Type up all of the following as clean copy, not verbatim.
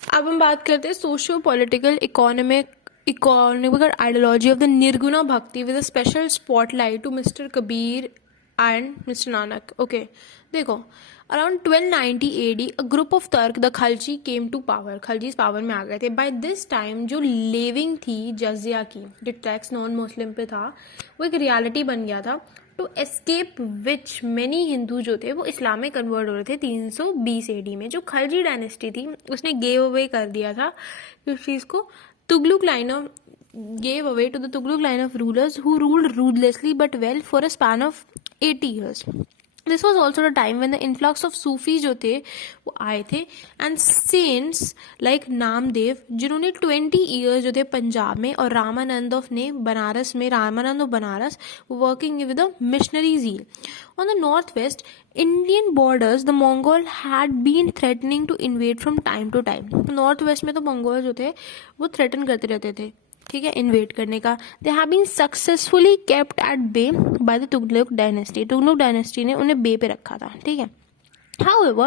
अब हम बात करते हैं socio political economic ideology of the nirguna bhakti with a special spotlight to mister Kabir and mister Nanak. Okay, देखो, around 1290 AD a group of Turk the Khalji came to power. Khaljis power में आ गए थे. बाय दिस टाइम जो लेविंग थी जजिया की, जो टैक्स नॉन मुस्लिम पे था, वो एक रियलिटी बन गया था. To escape which many Hindu जो थे वो इस्लाम में कन्वर्ट हो रहे थे 320 AD में. जो खलजी डायनेस्टी थी उसने गेव अवे कर दिया था इस चीज़ को. Tughlaq line of gave away to the Tughlaq line of rulers who ruled ruthlessly but well for a span of 80 years. This was also the time when the influx of Sufis जो थे वो आए थे and saints like नामदेव जिन्होंने 20 years जो थे पंजाब में और रामानंद ऑफ ने बनारस में, Ramanand of Banaras working with a missionary zeal. On the northwest Indian borders the Mongol had been threatening to invade from time to time. Northwest में तो मंगोल जो थे वो थ्रेटन करते रहते थे, ठीक है, इन्वेट करने का. They have been successfully kept at bay by the Tughlaq dynasty. Tughlaq dynasty ने उन्हें बे पे रखा था, ठीक है. However,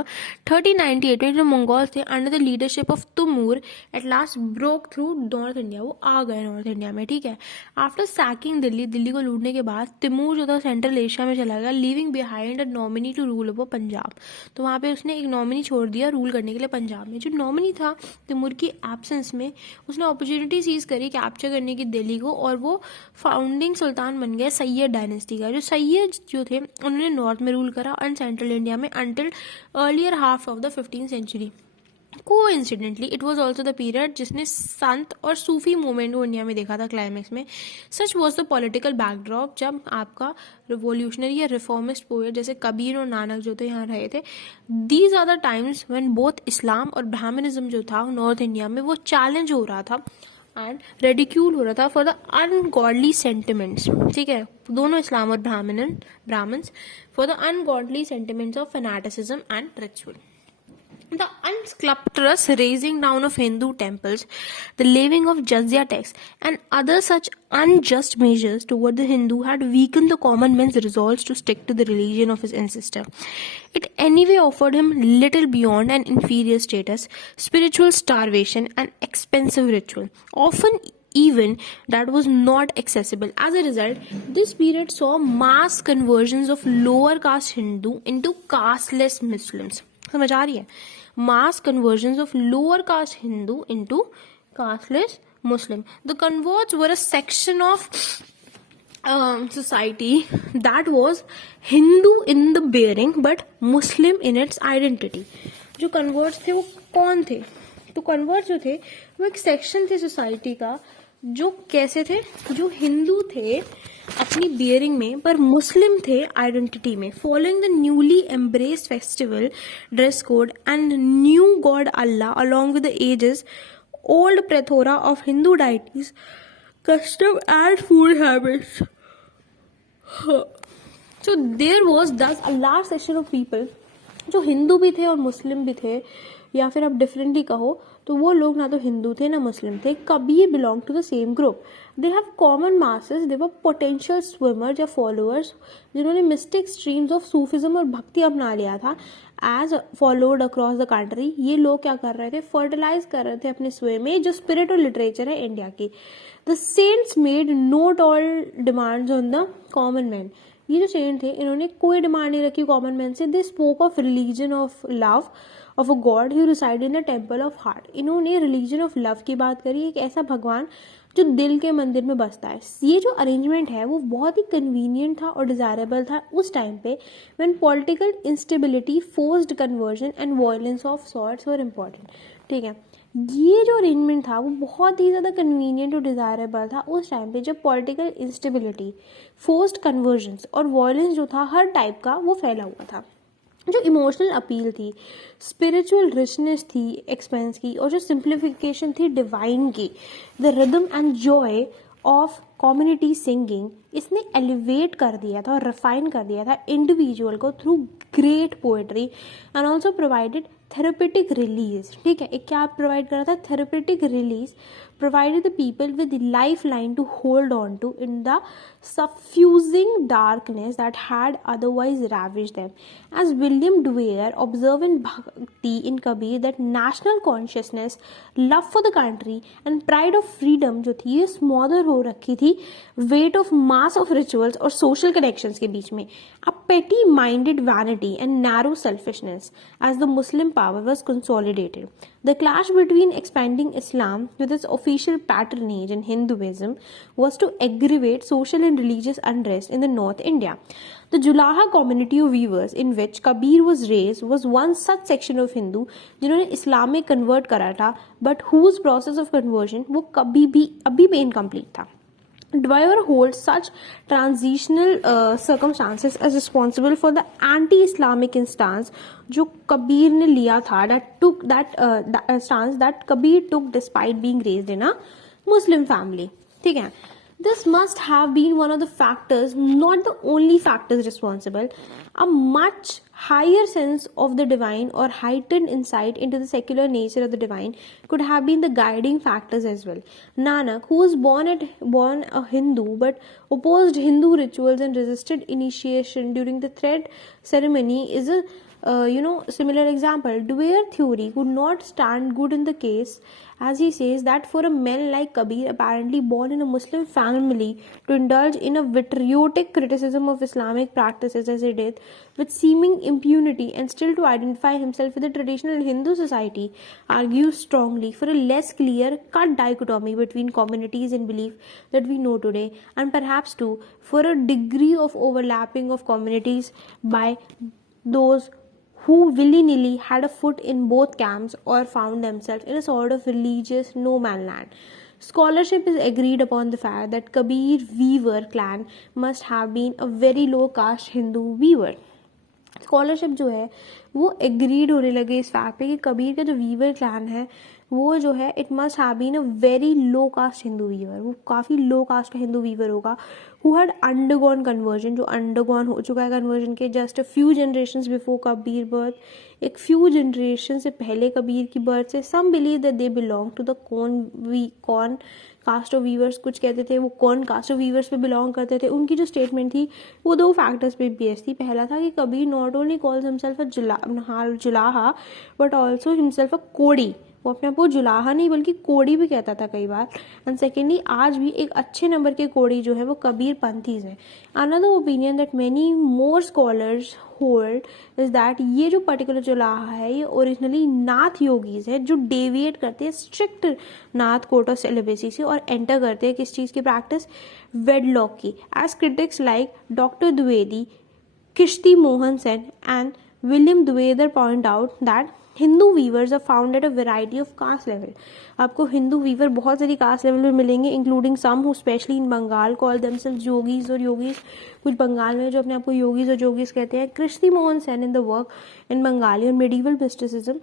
1398 में जो मंगोल थे under the leadership of Timur at last broke through North India. वो आ गए नॉर्थ इंडिया में, ठीक है. आफ्टर सैकिंग दिल्ली, दिल्ली को लूटने के बाद तिमूर जो था सेंट्रल एशिया में चला गया, leaving behind a nominee to rule over Punjab. तो वहाँ पे उसने एक नॉमिनी छोड़ दिया रूल करने के लिए पंजाब में. जो नॉमिनी था तिमूर की एब्सेंस में उसने अपॉर्चुनिटी सीज करी कैप्चर करने की दिल्ली को, और वो फाउंडिंग सुल्तान बन गया सैयद डायनेस्टी का. जो सैयद जो थे उन्होंने नॉर्थ में रूल करा एंड सेंट्रल इंडिया में until earlier half of the 15th century. Coincidentally, it was also the period जिसने संत और सूफी मूवमेंट को इंडिया में देखा था क्लाइमेक्स में. Such was the political backdrop जब आपका रिवोल्यूशनरी या रिफॉर्मिस्ट पोएट जैसे कबीर और नानक जो थे यहाँ रहे थे. These are the times when both इस्लाम और ब्राह्मणिज्म जो था नॉर्थ इंडिया में वो चैलेंज हो रहा था एंड रेडिक्यूल हो रहा था फॉर द अनगॉडली सेंटिमेंट्स, ठीक है, दोनों इस्लाम और Brahmans, for the ungodly sentiments of fanaticism and ritual. The unscrupulous raising down of Hindu temples, the levying of jizya tax, and other such unjust measures toward the Hindu had weakened the common man's resolve to stick to the religion of his ancestor. It anyway offered him little beyond an inferior status, spiritual starvation, and expensive ritual, often even that was not accessible. As a result, this period saw mass conversions of lower caste Hindu into casteless Muslims. समझ आ रही है? Mass conversions of lower caste Hindu into casteless Muslim. The converts were a section of society that was Hindu in the bearing but Muslim in its identity. जो converts थे वो कौन थे? तो converts जो थे वो एक section थे सोसाइटी का जो कैसे थे, जो हिंदू थे अपनी बियरिंग में पर मुस्लिम थे आइडेंटिटी में. Following the newly embraced festival dress code and new god Allah along with the ages old plethora of Hindu deities custom and food habits. So there was thus a large section of people जो हिंदू भी थे और मुस्लिम भी थे, या फिर आप differently कहो तो वो लोग ना तो हिंदू थे ना मुस्लिम थे, कभी belong to the same group. They have common masses, they were potential swimmers या फॉलोअर्स जिन्होंने मिस्टिक स्ट्रीम्स ऑफ सूफिज्म और भक्ति अपना लिया था as followed across the country. ये लोग क्या कर रहे थे, फर्टिलाइज कर रहे थे अपने स्वे में जो स्पिरिट और लिटरेचर है इंडिया की. The saints made note all demands on the common man. ये जो सेंट थे इन्होंने कोई डिमांड नहीं रखी कॉमन मैन से. They spoke of religion of love of a god who reside in the temple of heart. इन्होंने रिलीजन ऑफ लव की बात करी, एक ऐसा भगवान जो दिल के मंदिर में बसता है. ये जो अरेंजमेंट है वो बहुत ही कन्वीनियंट था और डिजायरेबल था उस टाइम पे when political instability, forced conversion and violence of sorts were important. ठीक है, ये जो अरेंजमेंट था वो बहुत ही ज़्यादा कन्वीनियंट और डिज़ायरेबल था उस टाइम पे जब पॉलिटिकल इंस्टेबिलिटी, फोर्स्ड कन्वर्जन्स और वायलेंस जो था हर टाइप का वो फैला हुआ था. जो इमोशनल अपील थी, स्पिरिचुअल रिचनेस थी एक्सपेंस की, और जो सिंप्लीफिकेशन थी डिवाइन की, the rhythm and Joy of community singing, इसने एलिवेट कर दिया था और रिफाइन कर दिया था इंडिविजुअल को through great poetry and also provided therapeutic release, ठीक है, एक क्या प्रोवाइड कर रहा था, therapeutic release provided the people with the lifeline to hold on to in the suffusing darkness that had otherwise ravaged them. As William Dwyer observed in Bhakti in Kabir that national consciousness, love for the country and pride of freedom जो थी ये smother हो रखी थी weight of mass of rituals और social connections के बीच में, a petty minded vanity and narrow selfishness as the Muslim power was consolidated. The clash between expanding Islam with its official patronage and Hinduism was to aggravate social and religious unrest in the North India. The Julaha community of weavers in which Kabir was raised was one such section of Hindu जिन्होंने इस्लाम में convert करा था, but whose process of conversion वो अभी भी incomplete था. Dwyer holds such transitional circumstances as responsible for the anti-Islamic stance जो कबीर ने लिया था, that stance that Kabir took despite being raised in a Muslim family. ठीक है. This must have been one of the factors, not the only factors responsible. A much higher sense of the divine or heightened insight into the secular nature of the divine could have been the guiding factors as well. Nanak, who was born a Hindu but opposed Hindu rituals and resisted initiation during the thread ceremony, is a similar example. Dwyer theory could not stand good in the case, as he says that for a man like Kabir, apparently born in a Muslim family, to indulge in a vitriolic criticism of Islamic practices as he did, with seeming impunity, and still to identify himself with the traditional Hindu society, argues strongly for a less clear-cut dichotomy between communities and belief that we know today, and perhaps too for a degree of overlapping of communities by those who willy-nilly had a foot in both camps or found themselves in a sort of religious no-man land. Scholarship is agreed upon the fact that Kabir weaver clan must have been a very low caste Hindu weaver. Scholarship जो है वो agreed होने लगे इस fact पे कि कबीर का जो वीवर क्लैन है वो जो है it must have been a very low caste Hindu weaver, वो काफ़ी लो कास्ट का हिंदू वीवर होगा हु हैड अंडरगॉन कन्वर्जन, जो अंडरगॉन हो चुका है कन्वर्जन के just a few generations before Kabir birth, एक फ्यू जनरेशन से पहले कबीर की बर्थ से. Some believe that they belong to the Kori caste of weavers, कुछ कहते थे वो कौन कास्ट ऑफ वीवर्स पे बिलोंग करते थे. उनकी जो स्टेटमेंट थी वो दो फैक्टर्स पे बेस्ड थी. पहला था कि Kabir not only calls himself a Julaha but also himself a Kori, वो अपने आप को जुलाहा नहीं बल्कि कोड़ी भी कहता था कई बार. एंड सेकेंडली आज भी एक अच्छे नंबर के कोड़ी जो है वो कबीर पंथीज है. Another opinion that many more scholars hold is that ये जो पर्टिकुलर जुलाहा है ये ओरिजिनली नाथ योगीज है जो डेविएट करते हैं strict Nath code of celibacy से और एंटर करते हैं किस चीज़ की प्रैक्टिस, वेडलॉक की. As critics like doctor Dwivedi, Kshiti Mohan Sen and William द्वेदर point out that Hindu weavers are found at a variety of caste level. आपको हिंदू वीवर बहुत सारी कास्ट लेवल में मिलेंगे including some who specially in Bengal call themselves Yogis और योगीज, कुछ बंगाल में जो अपने आप को योगीज और जोगीज कहते हैं. Kshiti Mohan Sen in the work in Bengali और medieval mysticism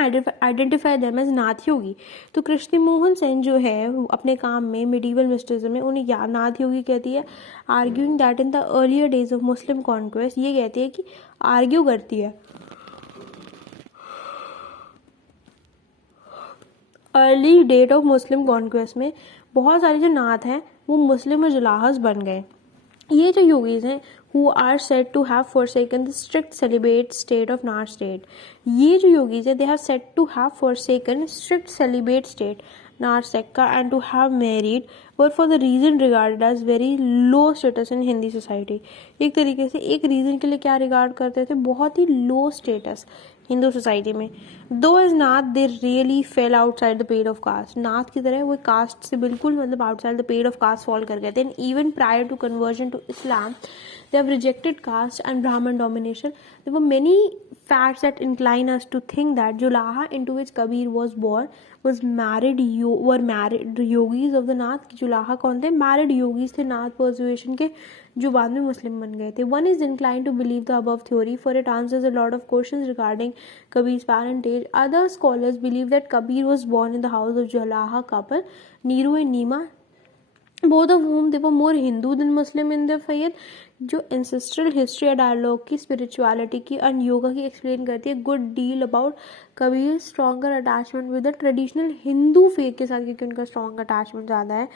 identify them as Nath Yogi. तो कृष्ण मोहन सेन जो है अपने काम में मिडिवल मिस्टिज्म में उन्हें नाथ योगी कहती है. Arguing that in the earlier days of Muslim conquest, ये कहती है कि आर्ग्यू करती है early date of Muslim conquest में बहुत सारे जो नाथ हैं वो मुस्लिम और जुलाहस बन गए. ये जो योगीज हैं who are said to have forsaken the strict celibate state of Nath state. ये जो योगीज हैं they are said to have forsaken strict celibate state Nath sect का and to have married were for the reason regarded as very low status in Hindi society. एक तरीके से एक reason के लिए क्या रिगार्ड करते थे, बहुत ही लो स्टेटस हिंदू सोसाइटी में. Though is Nath they really fell outside the pale of caste, Nath की तरह वो कास्ट से बिल्कुल मतलब outside the pale of caste fall कर गए थे. And even prior to conversion to Islam they have rejected caste and Brahman domination. There were many facts that incline us to think that Julaha into which Kabir was born were married yogis of the Nath. Julaha कौन थे? Married yogis थे Nath persuasion के जो बाद में मुस्लिम बन गए थे. One is inclined to believe the above theory for it answers a lot of questions regarding Kabir's parentage. Other scholars believe that Kabir was born in the house of Julaha couple Neeru and Neema, both of whom they were more Hindu than Muslim in their faith. जो ancestral history या dialogue की, spirituality की and yoga की explain करती है. Good deal about Kabir stronger attachment with the traditional Hindu faith के साथ, क्योंकि उनका स्ट्रॉन्ग अटैचमेंट ज़्यादा है.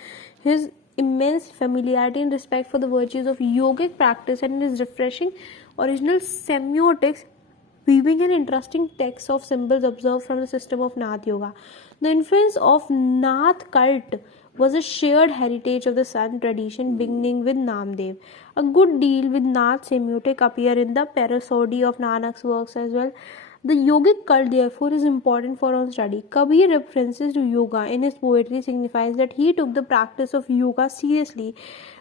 His immense familiarity and respect for the virtues of yogic practice and his refreshing original semiotics, weaving an interesting text of symbols observed from the system of Nath Yoga. The influence of Nath cult was a shared heritage of the Sun tradition beginning with Namdev. A good deal with Nath semiotic appear in the parasody of Nanak's works as well. The yogic cult, therefore, is important for our study. Kabir references to yoga in his poetry signifies that he took the practice of yoga seriously,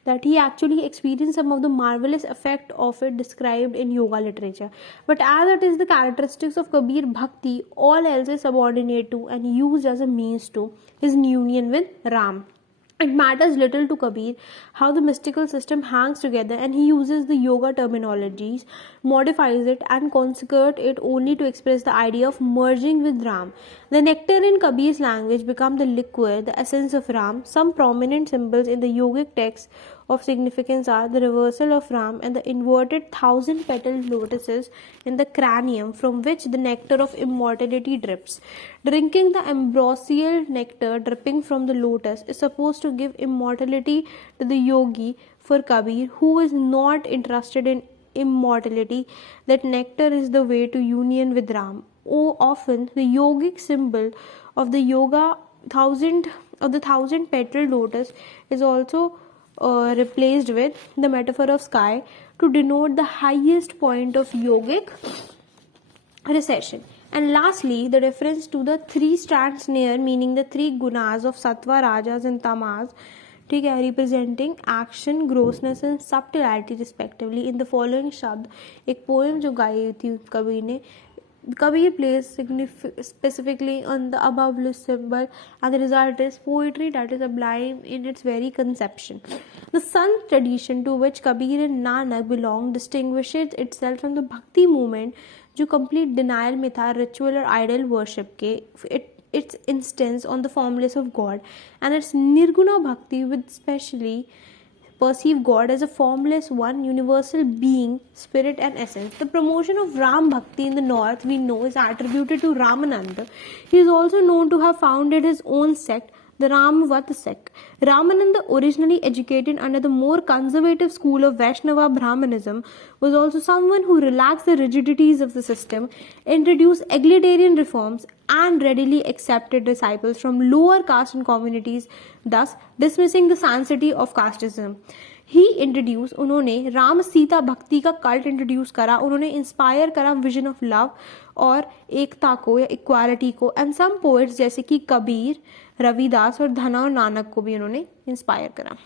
that he actually experienced some of the marvelous effect of it described in yoga literature. But as it is the characteristics of Kabir Bhakti, all else is subordinate to and used as a means to his union with Ram. It matters little to Kabir how the mystical system hangs together, and he uses the yoga terminologies, modifies it, and consecrates it only to express the idea of merging with Ram. The nectar in Kabir's language become the liquid, the essence of Ram. Some prominent symbols in the yogic texts of significance are the reversal of Ram and the inverted 1,000-petaled lotuses in the cranium from which the nectar of immortality drips. Drinking the ambrosial nectar dripping from the lotus is supposed to give immortality to the yogi. For Kabir, who is not interested in immortality, that nectar is the way to union with Ram. Oh, often the yogic symbol of the thousand petaled lotus is also replaced with the metaphor of sky to denote the highest point of yogic recession. And lastly, the reference to the three strands near, meaning the three gunas of sattva, rajas and tamas, ठीक है, representing action, grossness and subtlety respectively. In the following शब्द, एक poem जो गाई थी कबीर ने, Kabir plays specifically on the above list symbol, and the result is poetry that is sublime in its very conception. The Sant tradition to which Kabir and Nanak belong distinguishes itself from the Bhakti movement, जो complete denial में था ritual और idol worship के. Its instance on the formless of God, and its Nirguna Bhakti with specially perceive God as a formless one, universal being, spirit and essence. The promotion of Ram Bhakti in the north, we know, is attributed to Ramananda. He is also known to have founded his own sect, the Ramvat sect. Ramananda, originally educated under the more conservative school of Vaishnava Brahmanism, was also someone who relaxed the rigidities of the system, introduced egalitarian reforms, and readily accepted disciples from lower caste and communities, thus dismissing the sanctity of casteism. उन्होंने राम सीता भक्ति का cult introduce करा. उन्होंने inspire करा vision of love और एकता को या equality को. एंड सम पोएट्स जैसे कि कबीर, रविदास और धना और नानक को भी उन्होंने इंस्पायर करा.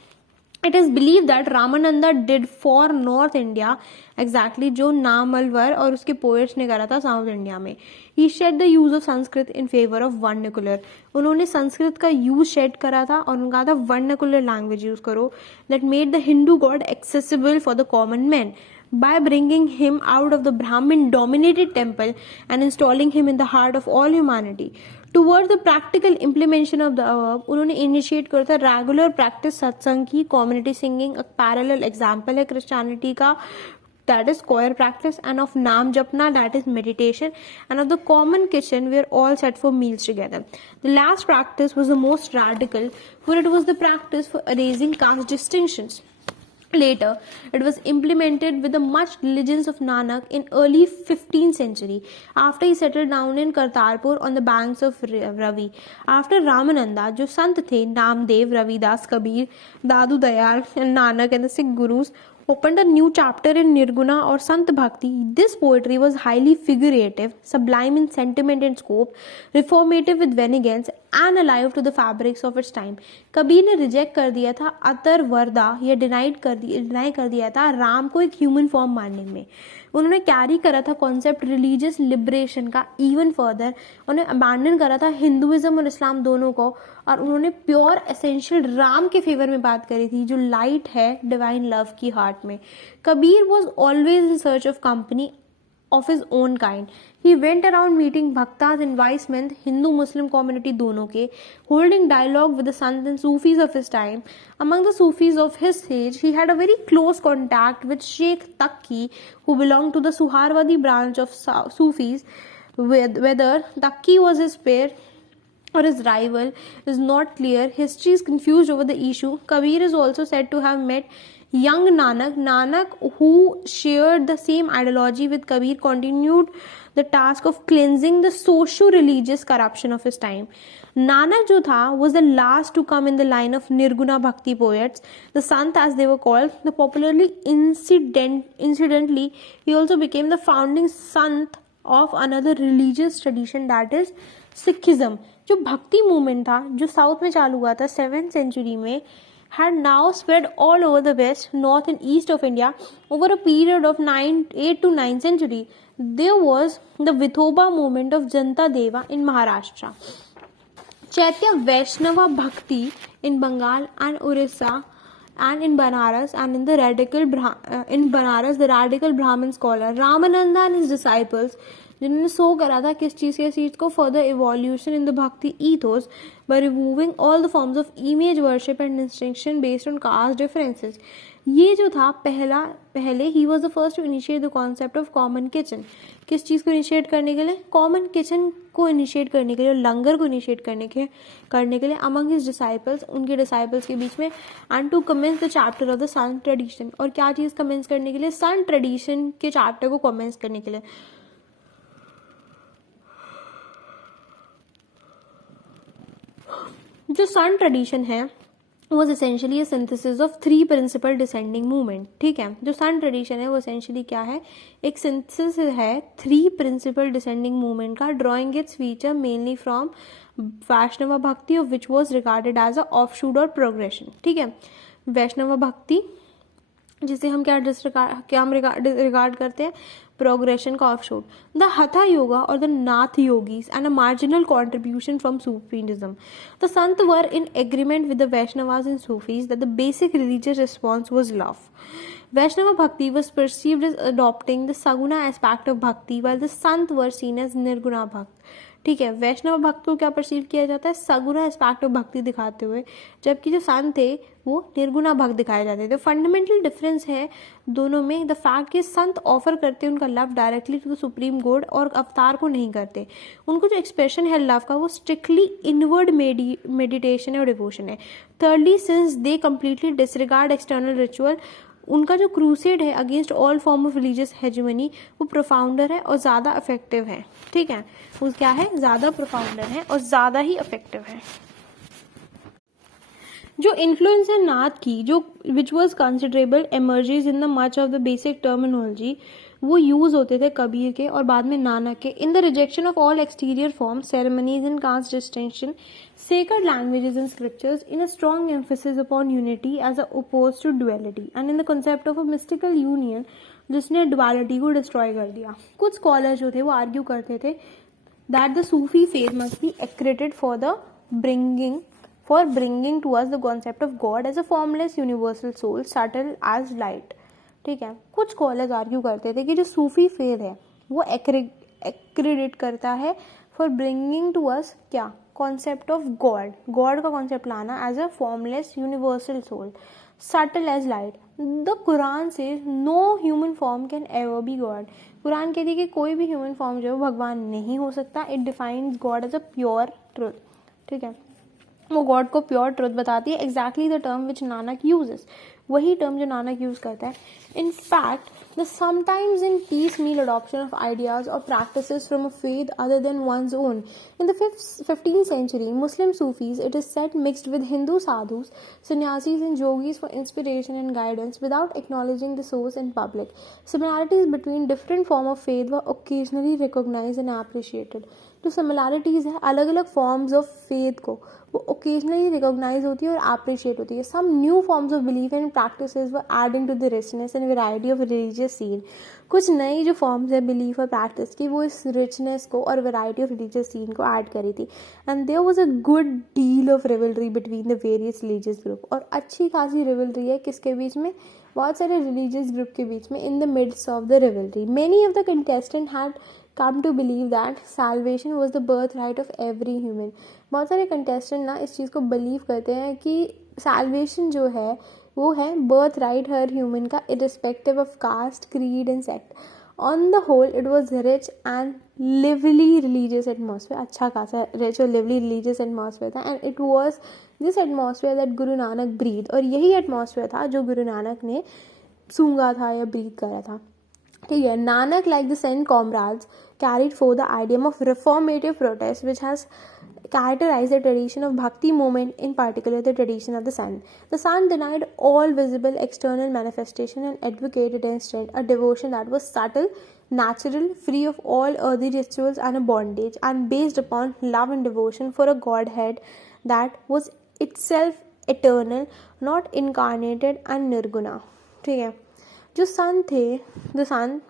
It is believed that Ramananda did for North India exactly जो नामलवर और उसके poets ने करा था South India में. He shed the use of Sanskrit in favor of vernacular. उन्होंने संस्कृत का use shed करा था और उन्होंने कहा था vernacular language use करो, that made the Hindu god accessible for the common man by bringing him out of the Brahmin dominated temple and installing him in the heart of all humanity. Towards the practical implementation of the above, उन्होंने initiate करा था regular practice सत्संग की, community singing a parallel example है Christianity का, that is choir practice, and of naam japna, that is meditation, and of the common kitchen where all sat for meals together. The last practice was the most radical, for it was the practice for erasing caste distinctions. Later, it was implemented with the much diligence of Nanak in early 15th century, after he settled down in Kartarpur on the banks of Ravi. After Ramananda, जो संत थे, नामदेव, रविदास, कबीर, दादू Dayal and Nanak and the Sikh gurus opened a new chapter in Nirguna or Sant Bhakti. This poetry was highly figurative, sublime in sentiment and scope, reformative with vengeance, and alive to the fabrics of its time. Kabir ने reject कर दिया था अतर वर्दा या deny कर दिया था राम को एक ह्यूमन फॉर्म मानने में. उन्होंने कैरी करा था कॉन्सेप्ट रिलीजियस लिबरेशन का इवन फर्दर. उन्होंने अबैंडन करा था हिंदुइज्म और इस्लाम दोनों को, और उन्होंने प्योर एसेंशियल राम के फेवर में बात करी थी, जो लाइट है डिवाइन लव की हार्ट में. Kabir was always in search of company of his own kind. He went around meeting bhaktas and wise men, Hindu Muslim community दोनों के, holding dialogue with the sant and Sufis of his time. Among the Sufis of his age, he had a very close contact with Sheikh Taqi, who belonged to the Suharwadi branch of Sufis. Whether Taqi was his peer or his rival is not clear. History is confused over the issue. Kabir is also said to have met young Nanak. Nanak, who shared the same ideology with Kabir, continued the task of cleansing the socio-religious corruption of his time. Nanak जो था was the last to come in the line of Nirguna Bhakti poets, the Sant as they were called. The popularly incidentally, he also became the founding Sant of another religious tradition, that is Sikhism. जो भक्ति movement था जो south में चालू हुआ था 7th century में, had now spread all over the west, north and east of India over a period of 8 to 9 century. There was the Vithoba movement of Janta Deva in Maharashtra, Chaitya Vaishnava Bhakti in Bengal and Orissa, and in Banaras, and in the the radical Brahmin scholar Ramananda and his disciples, जिन्होंने show करा था किस चीज़ को, further evolution in the bhakti ethos by removing all the forms of image worship and distinction based on caste differences. ये जो था पहले ही was the first to initiate the concept of common kitchen. किस चीज़ को इनिशिएट करने के लिए? कॉमन किचन को इनिशिएट करने के लिए, लंगर को इनिशिएट करने के लिए अमंग हिज डिसाइपल्स, उनके डिसाइपल्स के बीच में, and to commence the chapter of the Sant tradition. और क्या चीज़ कमेंस करने के लिए? सन ट्रेडिशन के चैप्टर को कमेंस करने के लिए. जो सन ट्रेडिशन है was essentially synthesis of 3 principal descending movement. ठीक है, जो सन ट्रेडिशन है वो एसेंशियली क्या है? एक सिंथेसिस है 3 प्रिंसिपल डिसेंडिंग मूवमेंट का, drawing its feature mainly from Vaishnava Bhakti, of which was regarded as a offshoot और प्रोग्रेशन. ठीक है, वैष्णव भक्ति जिसे हम रिगार्ड करते हैं? प्रोग्रेशन का ऑफशूट. द हथा योगा और the Nath Yogis and a marginal contribution from Sufism. The Sant were in agreement with the Vaishnavas and Sufis that the basic religious response was love. Vaishnava Bhakti was perceived as adopting the Saguna aspect of Bhakti, while the Sant were seen as Nirguna Bhakt. ठीक है, वैष्णव भक्त को क्या perceive किया जाता है? सगुना aspect of भक्ति दिखाते हुए, जबकि जो संत थे वो निर्गुणा भक्त दिखाए जाते थे. फंडामेंटल डिफरेंस है दोनों में द फैक्ट कि संत ऑफर करते हैं उनका love directly to the supreme god और अवतार को नहीं करते. उनको जो एक्सप्रेशन है लव का वो स्ट्रिक्टली इनवर्ड मेडिटेशन है और डिवोशन है. Thirdly, since they completely disregard external ritual, उनका जो क्रूसेड है against all form of religious hegemony वो प्रोफाउंडर है और ज़्यादा इफेक्टिव है. ठीक है, वो क्या है? ज़्यादा प्रोफाउंडर है और ज़्यादा ही इफेक्टिव है. जो इन्फ्लुएंस है नाथ की, जो which was considerable, emerges in the much of the basic terminology, वो यूज होते थे कबीर के और बाद में नानक के. In the rejection of all exterior form, ceremonies and caste distinction, sacred languages and scriptures, in a strong emphasis upon unity as opposed to duality, and in the concept of a mystical union जिसने duality को destroy कर दिया. कुछ scholars जो थे वो argue करते थे that the Sufi faith must be accredited for bringing to us the concept of God as a formless universal soul, subtle as light. ठीक है, कुछ scholars argue करते थे कि जो सूफी faith है वो accredit करता है for bringing to us क्या? कॉन्सेप्ट ऑफ गॉड का कॉन्सेप्ट लाना as a formless universal soul, subtle as light. The Quran से no human form can ever be God. Quran कहती है कि कोई भी ह्यूमन फॉर्म जो है वो भगवान नहीं हो सकता. It defines god as a pure truth. ठीक है, वो गॉड को प्योर ट्रुथ बताती है. Exactly the term which Nanak uses, वही टर्म जो नानक यूज करता है. In fact the sometimes in piecemeal adoption of ideas or practices from a faith other than one's own. In the 15th century, Muslim Sufis, it is said, mixed with Hindu sadhus, sannyasis and yogis for inspiration and guidance without acknowledging the source in public. Similarities between different forms of faith were occasionally recognized and appreciated. जो similarities है अलग अलग forms of faith को वो occasionally recognise होती है और appreciate होती है. Some new forms of belief and practices were adding to the richness and variety of religious scene. कुछ नई जो फॉर्म्स है बिलीफ और प्रैक्टिस की वो इस रिचनेस को और वैरायटी ऑफ रिलीजियस सीन को ऐड करी थी. And there was a good deal of rivalry between the various religious group. और अच्छी खासी रिवलरी है किसके बीच में, बहुत सारे रिलीजियस ग्रुप के बीच में. In the midst of the rivalry many of the contestant had come to believe that salvation was the birthright of every human. बहुत सारे कंटेस्टेंट ना इस चीज़ को बिलीव करते हैं कि salvation जो है वो है बर्थ राइट हर ह्यूमन का irrespective of caste, creed and sect. On the whole it was rich and lively religious atmosphere. अच्छा खासा rich और lively religious atmosphere था. And it was this atmosphere that Guru Nanak breathed. और यही atmosphere था जो गुरु नानक ने सूंघा था या ब्रीथ करा था. ठीक है. Nanak like the saint comrades carried forth the idiom of reformative protest which has characterized the tradition of bhakti movement, in particular the tradition of the sun. The sun denied all visible external manifestation and advocated instead a devotion that was subtle, natural, free of all earthly rituals and a bondage, and based upon love and devotion for a godhead that was itself eternal, not incarnated and nirguna. ठीक है. जो सन थे, the सन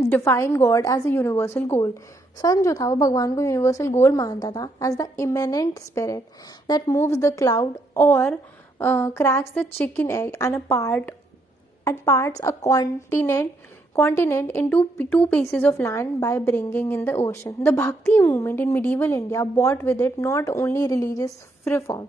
define God as a universal goal. सन जो था वो भगवान को यूनिवर्सल गोल मानता था as the immanent spirit that moves the cloud और cracks the chicken egg and parts a continent into two pieces of land by bringing in the ocean. The Bhakti movement in medieval India brought with it not only religious reform.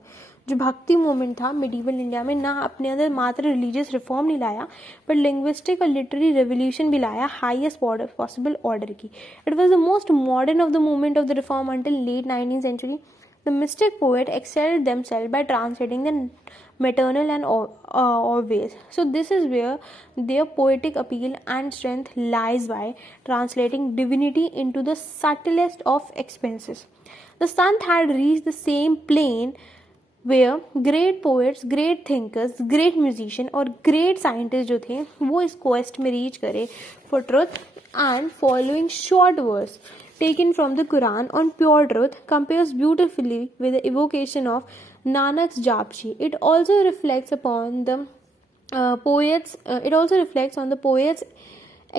जो भक्ति movement था medieval India में ना अपने अंदर मात्र religious reform नहीं लाया बट लिंग्विस्टिक और लिटरेरी रेवोल्यूशन भी लाया हाईएस्ट पॉसिबल ऑर्डर की. It was the most modern of the movement of the reform until late 19th century. The mystic poet excelled themselves by translating the maternal and obvious. So this is where their poetic appeal and strength lies, by translating divinity into the subtlest of expenses. The Sant had reached the same plane where great poets, great thinkers, great musician और great scientists जो थे वो इस quest में reach करे for truth, and following short verse taken from the Quran on pure truth compares beautifully with the evocation of Nanak's Japji. It also reflects upon the poet's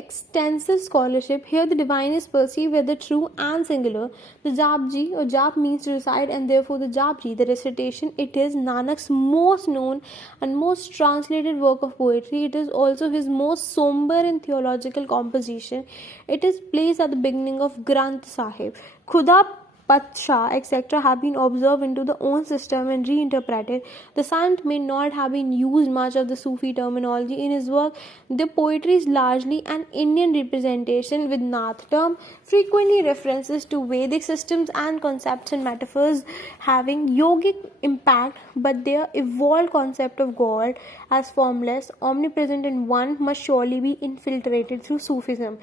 extensive scholarship. Here the divine is perceived as the true and singular. The Japji, or Jap means to recite, and therefore the Japji, the recitation, it is Nanak's most known and most translated work of poetry. It is also his most somber and theological composition. It is placed at the beginning of Granth Sahib. Khuda Patsha, etc., have been observed into the own system and reinterpreted. The Sant may not have been used much of the Sufi terminology in his work. The poetry is largely an Indian representation with Nath term, frequently references to Vedic systems and concepts and metaphors having yogic impact, but their evolved concept of God as formless, omnipresent and one must surely be infiltrated through Sufism.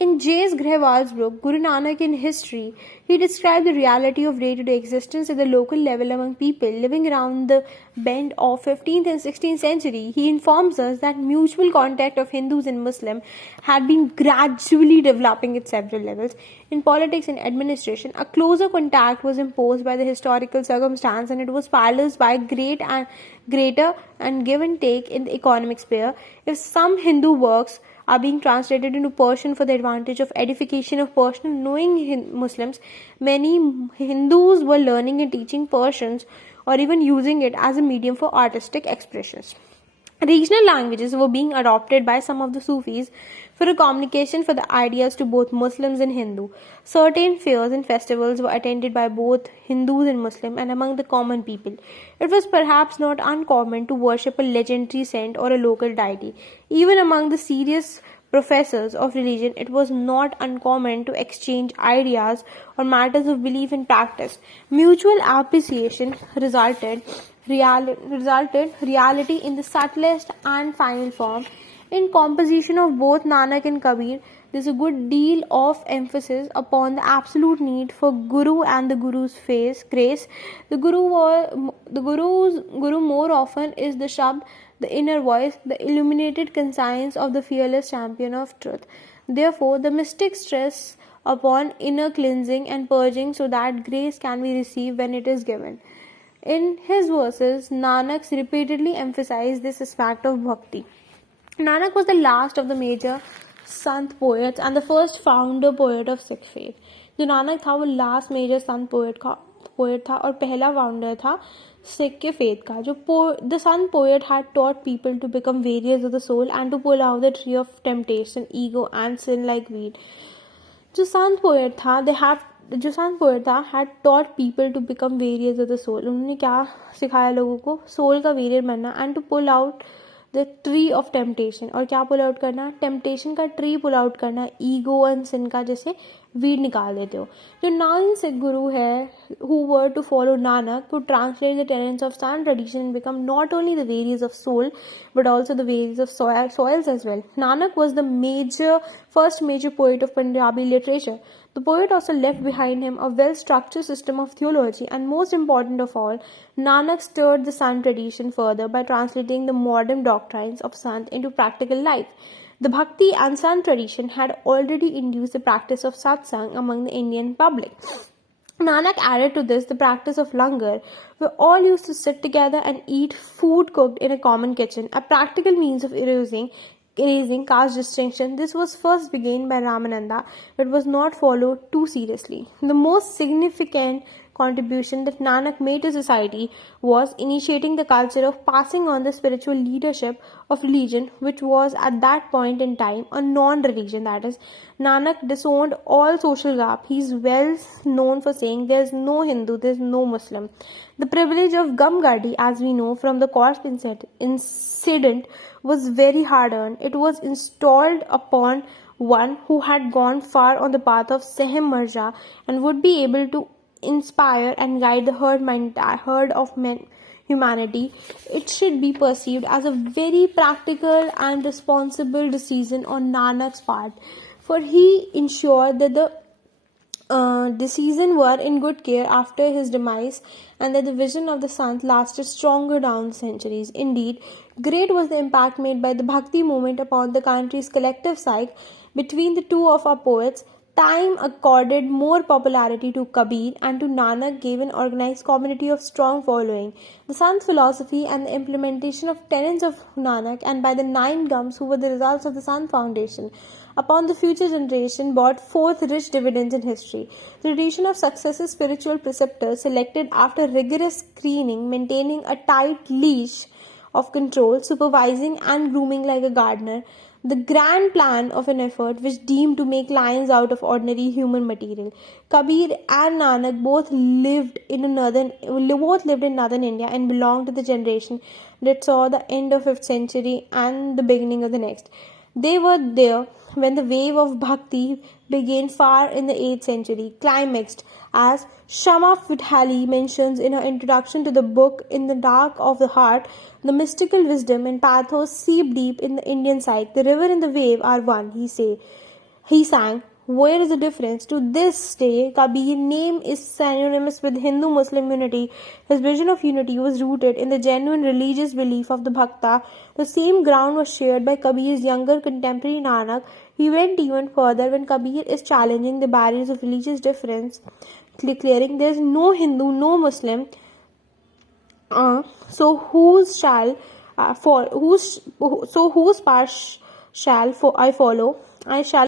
In J.S. Grewal's book, Guru Nanak in History, he described the reality of day-to-day existence at the local level among people living around the bend of 15th and 16th century. He informs us that mutual contact of Hindus and Muslims had been gradually developing at several levels. In politics and administration, a closer contact was imposed by the historical circumstance, and it was paralleled by greater and give and take in the economic sphere. If some Hindu works are being translated into Persian for the advantage of edification of Persian knowing Muslims, many Hindus were learning and teaching Persians or even using it as a medium for artistic expressions. Regional languages were being adopted by some of the Sufis for a communication for the ideas to both Muslims and Hindu. Certain fairs and festivals were attended by both Hindus and Muslims and among the common people. It was perhaps not uncommon to worship a legendary saint or a local deity. Even among the serious professors of religion, it was not uncommon to exchange ideas on matters of belief and practice. Mutual appreciation resulted reality in the subtlest and final form. In composition of both Nanak and Kabir, there is a good deal of emphasis upon the absolute need for Guru and the Guru's grace. The Guru more often is the Shabd, the inner voice, the illuminated conscience of the fearless champion of truth. Therefore, the mystic stress upon inner cleansing and purging so that grace can be received when it is given. In his verses, Nanak repeatedly emphasized this aspect of bhakti. Nanak was the last of the major Sant poets and the first founder poet of Sikh faith. जो नानक था वो last major संत poet था और पहला founder था सिख के faith का. जो the Sant poet had taught people to become warriors of the soul and to pull out the tree of temptation, ego and sin like weed. जो संत पोएट था had taught people to become warriors of the soul. उन्होंने क्या सिखाया लोगों को? Soul का warrior बनना and to pull out the tree of temptation. और क्या पुल आउट करना? टेम्पटेशन का ट्री पुल आउट करना, ईगो एंड सिन का जैसे वीड निकाल देते हो. जो नॉन सिख गुरु है who were to follow Nanak to translate the tenets of Sant tradition and become not only the various of soul but also the various of soils as well. Nanak was the first major poet of Punjabi literature. The poet also left behind him a well-structured system of theology, and most important of all, Nanak stirred the Sant tradition further by translating the modern doctrines of Sant into practical life. The Bhakti and Sant tradition had already induced the practice of satsang among the Indian public. Nanak added to this the practice of langar, where all used to sit together and eat food cooked in a common kitchen, a practical means of erasing caste distinction. This was first begun by Ramananda, but was not followed too seriously. The most significant contribution that Nanak made to society was initiating the culture of passing on the spiritual leadership of religion, which was at that point in time a non-religion. That is, Nanak disowned all social gap. He is well known for saying there is no Hindu, there is no Muslim. The privilege of Gamgadi, as we know from the Corpse incident, was very hard earned. It was installed upon one who had gone far on the path of Sehim Marja and would be able to inspire and guide the herd of humanity. It should be perceived as a very practical and responsible decision on Nanak's part, for he ensured that the decisions were in good care after his demise, and that the vision of the Sant lasted stronger down the centuries. Indeed, great was the impact made by the Bhakti movement upon the country's collective psyche. Between the two of our poets, time accorded more popularity to Kabir, and to Nanak gave an organized community of strong following. The Sant philosophy and the implementation of tenets of Nanak, and by the 9 gums who were the results of the Sant foundation, upon the future generation brought forth rich dividends in history. The tradition of successive spiritual preceptors selected after rigorous screening, maintaining a tight leash of control, supervising and grooming like a gardener, the grand plan of an effort which deemed to make lions out of ordinary human material. Kabir and Nanak both lived in northern India and belonged to the generation that saw the end of 5th century and the beginning of the next. They were there when the wave of bhakti began far in the 8th century, climaxed, as Shama Vithali mentions in her introduction to the book In the Dark of the Heart, the mystical wisdom and pathos seep deep in the Indian psyche. The river and the wave are one, he sang. Where is the difference? To this day, Kabir's name is synonymous with Hindu-Muslim unity. His vision of unity was rooted in the genuine religious belief of the Bhakta. The same ground was shared by Kabir's younger contemporary Nanak. He went even further when Kabir is challenging the barriers of religious difference, declaring there is no Hindu, no Muslim. So whose path shall I follow? I shall